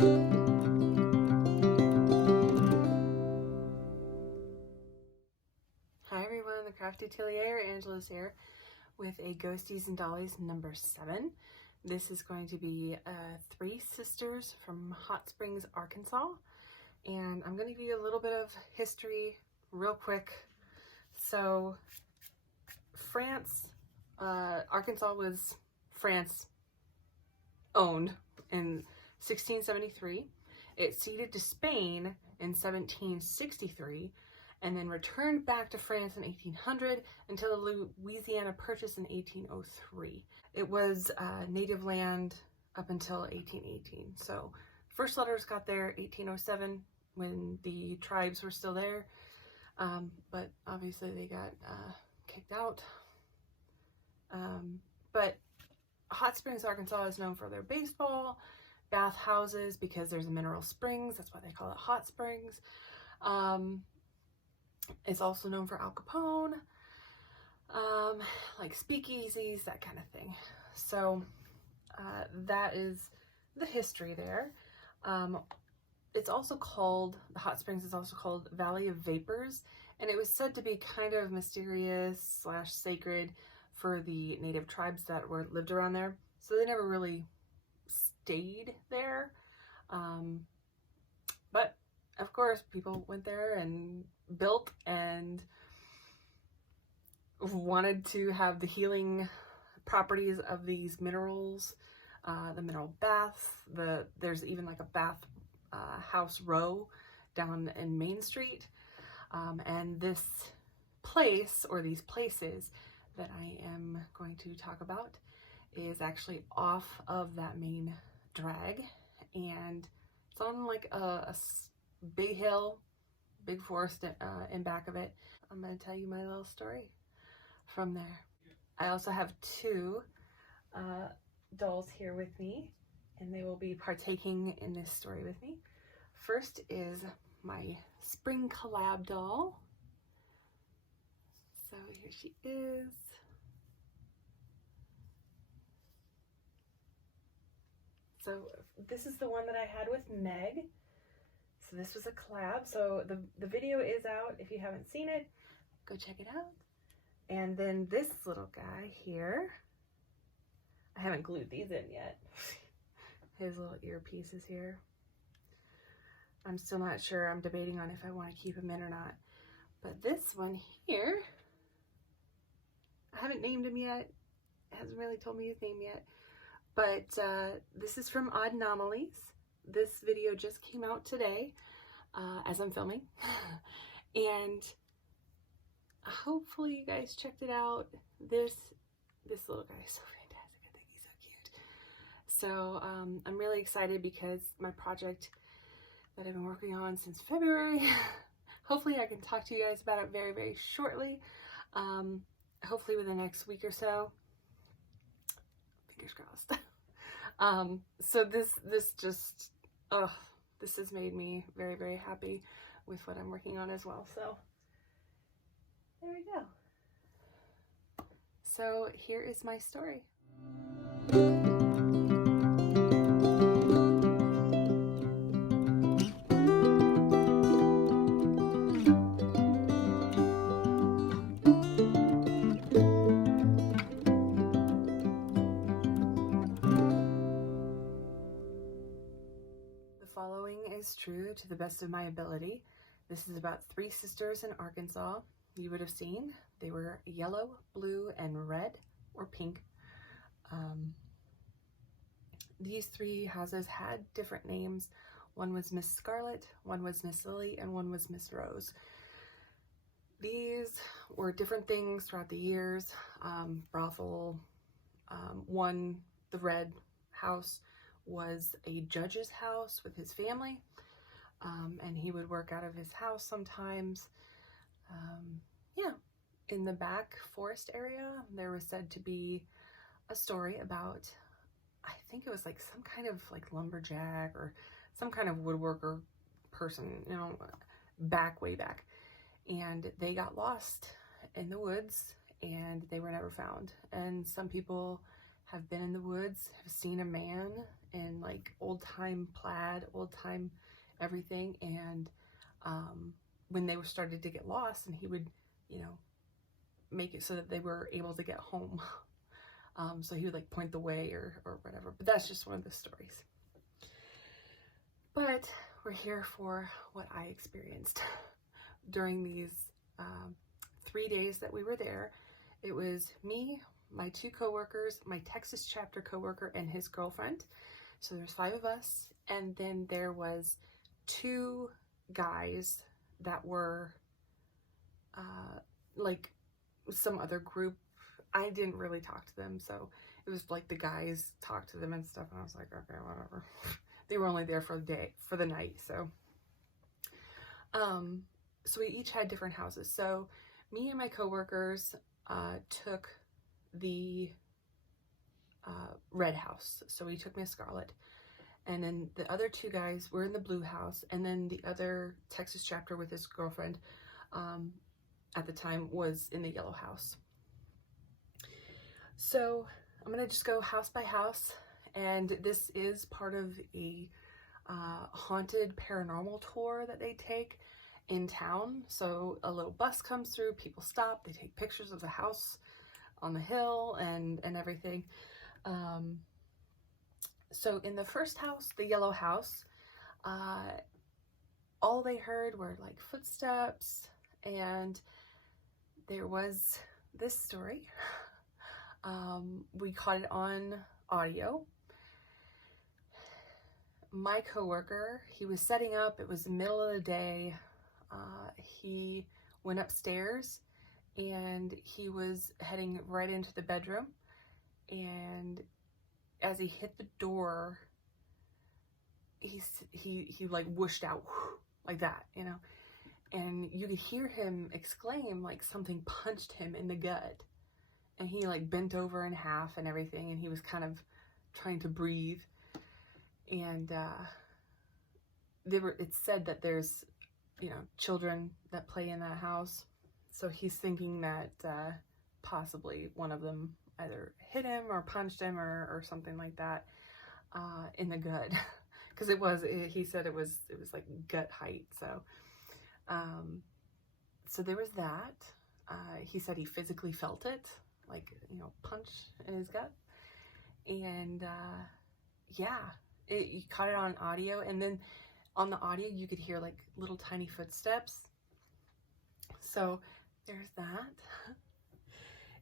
Hi everyone, the Crafty Atelier, Angela's here with a Ghosties and Dollies number 7. This is going to be 3 sisters from Hot Springs, Arkansas, and I'm going to give you a little bit of history real quick. So France, Arkansas was France owned in 1673. It ceded to Spain in 1763 and then returned back to France in 1800 until the Louisiana Purchase in 1803. It was native land up until 1818. So first settlers got there 1807 when the tribes were still there, but obviously they got kicked out. But Hot Springs, Arkansas is known for their baseball, bath houses because there's mineral springs. That's why they call it Hot Springs. It's also known for Al Capone, like speakeasies, that kind of thing. So that is the history there. It's also called, the Hot Springs is also called Valley of Vapors, and it was said to be kind of mysterious / sacred for the native tribes that lived around there. So they never really stayed there. But of course, people went there and built and wanted to have the healing properties of these minerals, the mineral baths. There's even like a bath house row down in Main Street. And this place, or these places that I am going to talk about, is actually off of that main drag, and it's on like a big hill, big forest in back of it. I'm going to tell you my little story from there. I also have 2 dolls here with me, and they will be partaking in this story with me. First is my spring collab doll. So here she is. So this is the one that I had with Meg. So this was a collab. So the video is out. If you haven't seen it, go check it out. And then this little guy here, I haven't glued these in yet. His little earpieces here. I'm still not sure. I'm debating on if I want to keep him in or not. But this one here, I haven't named him yet. It hasn't really told me his name yet. But this is from Odd Anomalies. This video just came out today as I'm filming. And hopefully you guys checked it out. This little guy is so fantastic. I think he's so cute. So I'm really excited because my project that I've been working on since February, hopefully I can talk to you guys about it very, very shortly. Hopefully within the next week or so. Fingers crossed. So this just, this has made me very, very happy with what I'm working on as well. So there we go. So here is my story. The following is true to the best of my ability. This is about 3 sisters in Arkansas. You would have seen they were yellow, blue, and red, or pink. These 3 houses had different names. One was Miss Scarlet, one was Miss Lily, and one was Miss Rose. These were different things throughout the years. Brothel, the red house was a judge's house with his family, and he would work out of his house sometimes. Yeah, in the back forest area, there was said to be a story about, I think it was like some kind of like lumberjack or some kind of woodworker person, you know, way back. And they got lost in the woods and they were never found. And some people have been in the woods, have seen a man in like old time plaid, old time everything. And when they were started to get lost, and he would, you know, make it so that they were able to get home. So he would like point the way or whatever. But that's just one of the stories. But we're here for what I experienced during these 3 days that we were there. It was me, my 2 coworkers, my Texas chapter coworker, and his girlfriend. So there's 5 of us. And then there was 2 guys that were like some other group. I didn't really talk to them, so it was like the guys talked to them and stuff, and I was like, okay, whatever. They were only there for the night, so so we each had different houses. So me and my coworkers took the red house. So we took Miss Scarlet, and then the other 2 guys were in the blue house, and then the other Texas chapter with his girlfriend at the time was in the yellow house. So I'm gonna just go house by house, and this is part of a haunted paranormal tour that they take in town. So a little bus comes through, people stop, they take pictures of the house on the hill and everything. So in the first house, the yellow house, all they heard were like footsteps, and there was this story. We caught it on audio. My coworker, he was setting up, it was the middle of the day. He went upstairs and he was heading right into the bedroom, and as he hit the door, he like whooshed out like that, you know, and you could hear him exclaim like something punched him in the gut, and he like bent over in half and everything, and he was kind of trying to breathe. And it's said that there's, you know, children that play in that house, so he's thinking that possibly one of them either hit him or punched him or something like that in the gut, because he said it was like gut height. So so there was that. He said he physically felt it, like, you know, punch in his gut. And yeah, you caught it on audio, and then on the audio you could hear like little tiny footsteps. So there's that.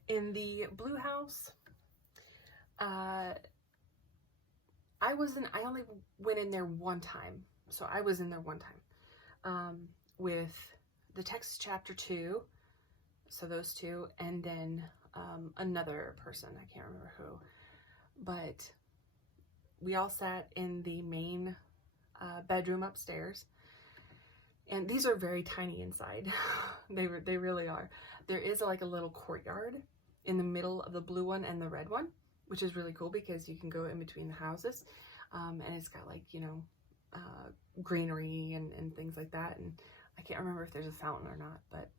In the blue house, I only went in there one time. So I was in there one time with the Texas chapter 2, so those 2, and then another person, I can't remember who, but we all sat in the main bedroom upstairs, and these are very tiny inside. They really are. There is like a little courtyard in the middle of the blue one and the red one, which is really cool because you can go in between the houses, and it's got like, you know, greenery and things like that. And I can't remember if there's a fountain or not, but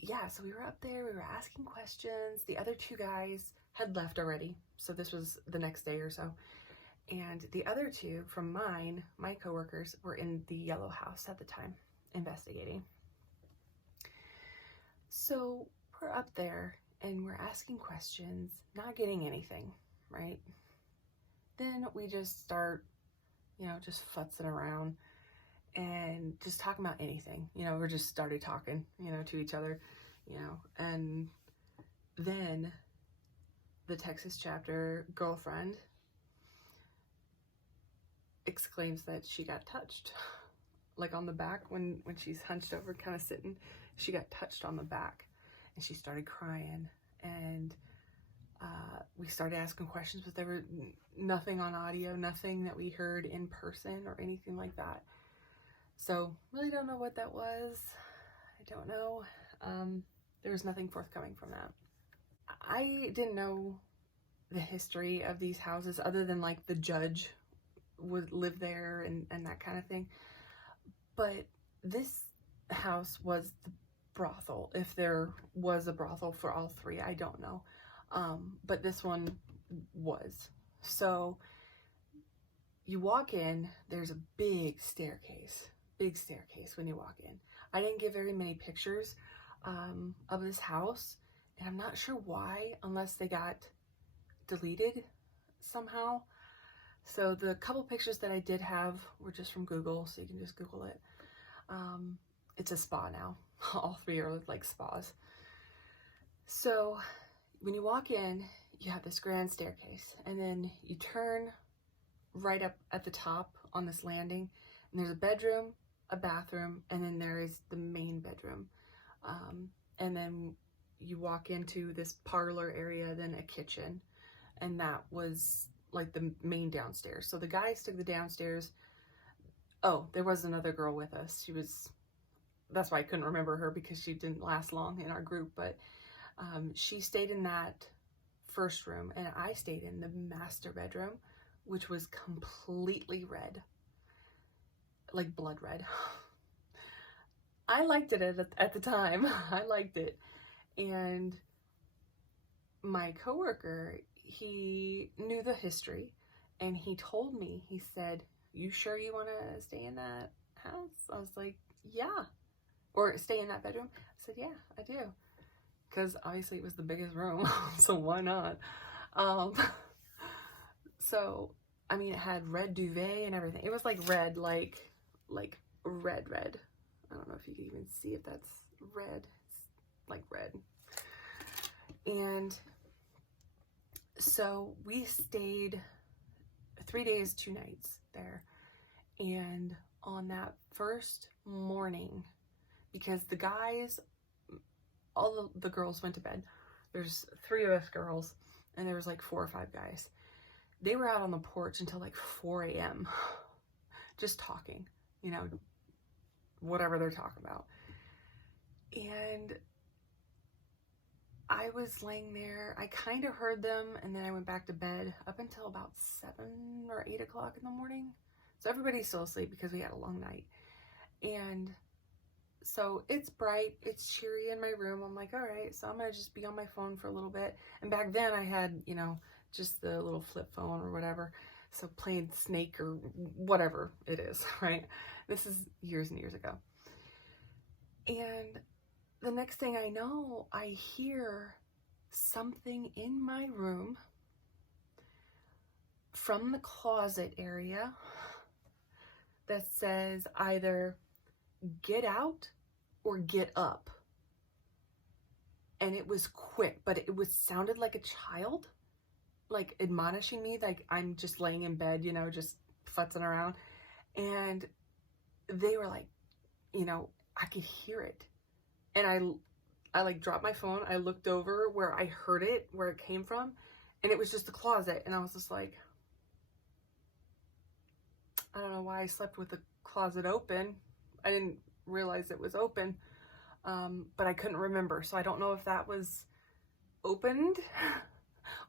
yeah, so we were up there, we were asking questions. The other 2 guys had left already, so this was the next day or so. And the other 2 from my coworkers, were in the yellow house at the time, investigating. So we're up there and we're asking questions, not getting anything, right? Then we just start, you know, just futzing around and just talking about anything. You know, we just started talking, you know, to each other, you know, and then the Texas chapter girlfriend exclaims that she got touched, like on the back when she's hunched over, kind of sitting. She got touched on the back, and she started crying. And we started asking questions, but there were nothing on audio, nothing that we heard in person or anything like that. So really don't know what that was. I don't know. There was nothing forthcoming from that. I didn't know the history of these houses other than like the judge would live there and that kind of thing. But this house was the brothel, if there was a brothel for all 3, I don't know. But this one was. So you walk in, there's a big staircase when you walk in. I didn't get very many pictures of this house, and I'm not sure why, unless they got deleted somehow. So the couple pictures that I did have were just from Google, so you can just Google it. It's a spa now. All three are like spas. So when you walk in, you have this grand staircase, and then you turn right up at the top on this landing, and there's a bedroom, a bathroom, and then there is the main bedroom. And then you walk into this parlor area, then a kitchen, and that was like the main downstairs. So the guys took the downstairs. Oh, there was another girl with us. That's why I couldn't remember her, because she didn't last long in our group, but she stayed in that first room, and I stayed in the master bedroom, which was completely red, like blood red. I liked it at the time. I liked it. And my coworker, he knew the history, and he told me, he said, "You sure you want to stay in that house?" I was like, "Yeah." Or stay in that bedroom? I said, "Yeah, I do." Because obviously it was the biggest room, so why not? So, I mean, it had red duvet and everything. It was like red, like red. I don't know if you can even see if that's red. It's like red. And so we stayed 3 days, 2 nights there. And on that first morning, because the guys, all the girls went to bed. There's 3 of us girls, and there was like 4 or 5 guys. They were out on the porch until like 4 a.m. just talking, you know, whatever they're talking about. And I was laying there. I kind of heard them, and then I went back to bed up until about 7 or 8 o'clock in the morning. So everybody's still asleep because we had a long night. And so it's bright, it's cheery in my room. I'm like, all right, so I'm gonna just be on my phone for a little bit. And back then I had, you know, just the little flip phone or whatever. So playing Snake or whatever it is, right? This is years and years ago. And the next thing I know, I hear something in my room from the closet area that says either "get out" or "get up." And it was quick, but it sounded like a child, like admonishing me, like I'm just laying in bed, you know, just futzing around. And they were like, you know, I could hear it. And I like dropped my phone. I looked over where I heard it, where it came from, and it was just the closet. And I was just like, I don't know why I slept with the closet open. I didn't realize it was open, but I couldn't remember. So I don't know if that was opened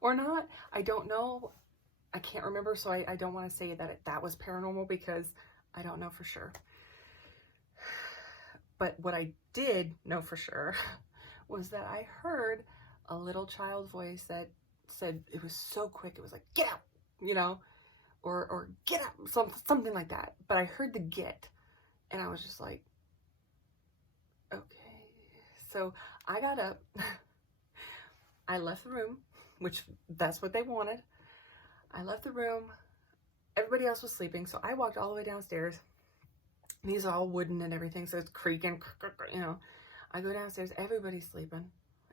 or not. I don't know. I can't remember. So I don't want to say that that was paranormal, because I don't know for sure. But what I did know for sure was that I heard a little child voice that said, it was so quick, it was like, "Get out," you know, or "Get up," something like that. But I heard the "get," and I was just like, okay. So I got up, I left the room, which that's what they wanted. I left the room, everybody else was sleeping, so I walked all the way downstairs. These are all wooden and everything, so it's creaking, you know. I go downstairs, everybody's sleeping.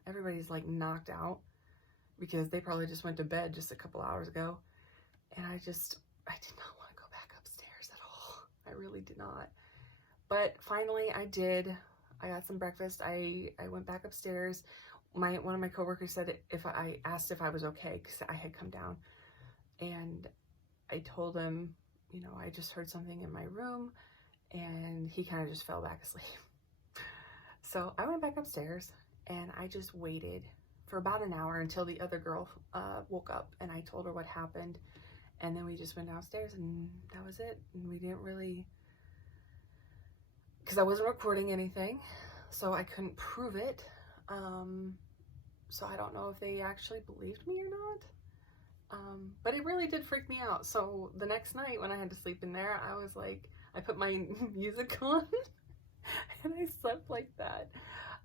Everybody's like knocked out because they probably just went to bed just a couple hours ago. And I did not want to go back upstairs at all. I really did not. But finally I did. I got some breakfast. I went back upstairs. One of my coworkers said I asked if I was okay, because I had come down. And I told him, you know, I just heard something in my room. And he kind of just fell back asleep. So I went back upstairs, and I just waited for about an hour until the other girl woke up, and I told her what happened. And then we just went downstairs, and that was it. And we didn't really, because I wasn't recording anything, so I couldn't prove it. So I don't know if they actually believed me or But it really did freak me out. So the next night when I had to sleep in there, I was like, I put my music on and I slept like that.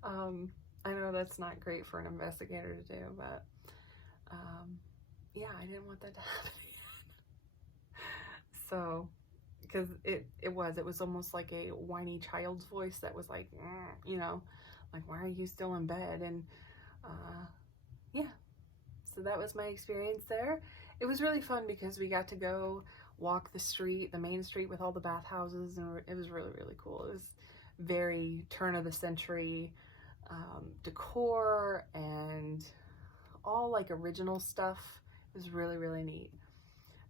I know that's not great for an investigator to do, but yeah, I didn't want that to happen. So, because it was almost like a whiny child's voice that was like, you know, like, why are you still in bed? And yeah, so that was my experience there. It was really fun because we got to go walk the street, the main street with all the bathhouses, and it was really, really cool. It was very turn of the century decor and all like original stuff. It was really, really neat.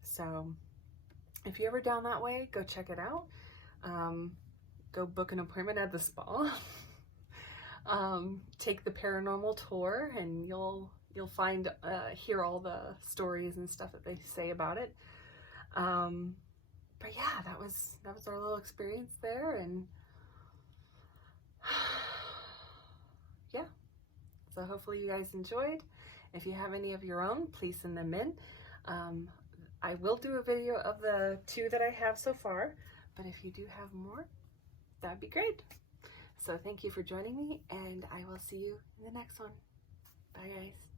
So if you're ever down that way, go check it out. Go book an appointment at the spa. Take the paranormal tour, and you'll find hear all the stories and stuff that they say about it. But yeah, that was our little experience there, and yeah. So hopefully you guys enjoyed. If you have any of your own, please send them in. I will do a video of the 2 that I have so far, but if you do have more, that'd be great. So thank you for joining me, and I will see you in the next one. Bye, guys.